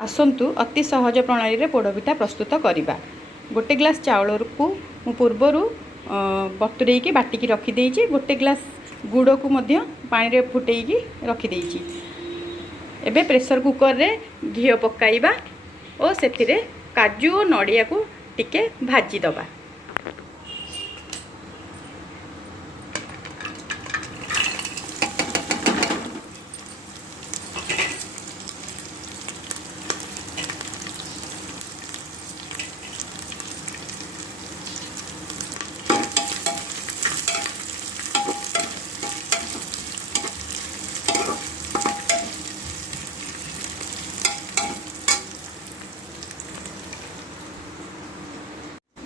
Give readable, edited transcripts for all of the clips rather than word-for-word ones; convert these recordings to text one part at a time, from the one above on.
आसतु अति सहज प्रणाली रे पोड़पिठा प्रस्तुत करवा। गोटे ग्लास चाउल को मु पूर्वर बतुरेकी बाटिकी रखिदे, गोटे ग्लास गुड़ को पानी रे फुटेकी रखिदे। एबे प्रेशर कुकर रे घी पकाइबा और सेथिरे काजू और नड़िया को टिके भाजी दबा।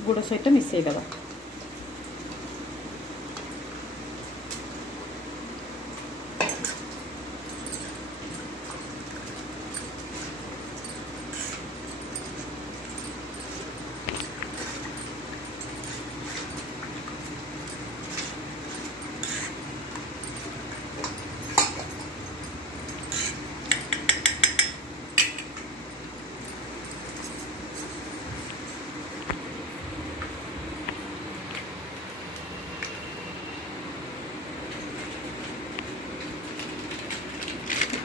गुड़ सहित मिसईदबा।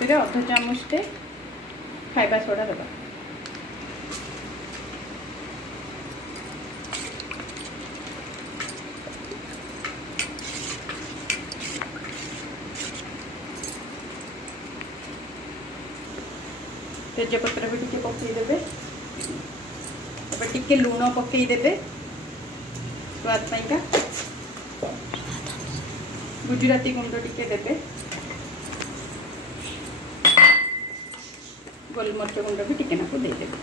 अध चामच खाइबा सोडा दबा। तेजपत्र भी टिके पकईदे। टिके लुण पकईदे स्वाद पाइका। गुजराती गुंड टिके देबे। गोलमरिच गुंड भी टिके नाकु दे देबे।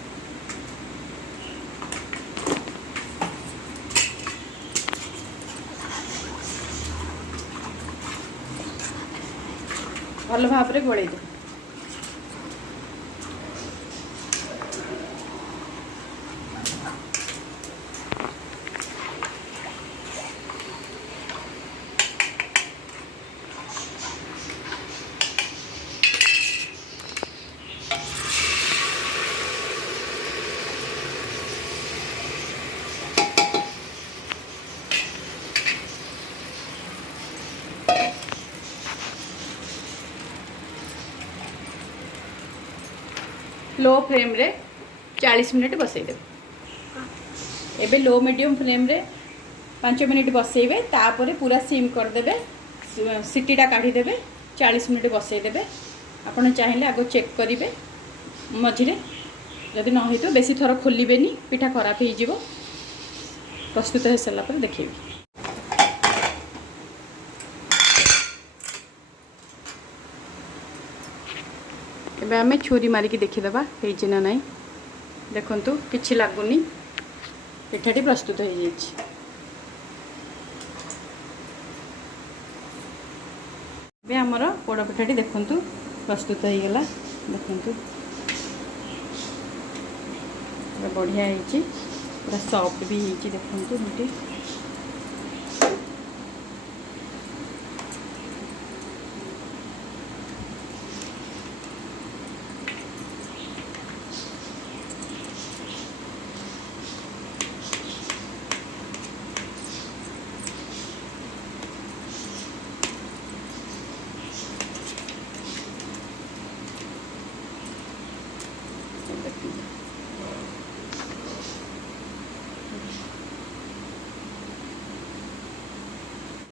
भल भाव रे गोळेई दे। लो फ्लेम रे 40 मिनट बसईदे। एबे लो मीडियम फ्लेम रे 5 मिनट बसईबे। तापर पूरा सिम करदेबे। सीटीटा काढ़ीदेबे। 40 मिनट बसईदेबे। आपन चाहिए आगो चेक करेंगे मझिरे। जदि न हो तो बेसी थर खोलिबेनी, पिठा खराब हो जिवो। प्रस्तुत हो सारा पर देखिए। एबे आमे छुरी मारिकी देखीदबा होइछि ना नहीं। देखंतु किछि लागुनी, पिठाटी प्रस्तुत हो जाइछि। एबे हमर पोड़ पिठाटी देखंतु प्रस्तुत हो गला। देखंतु बढ़िया होइछि, पूरा सॉफ्ट भी होइछि। देखंतु मिठी।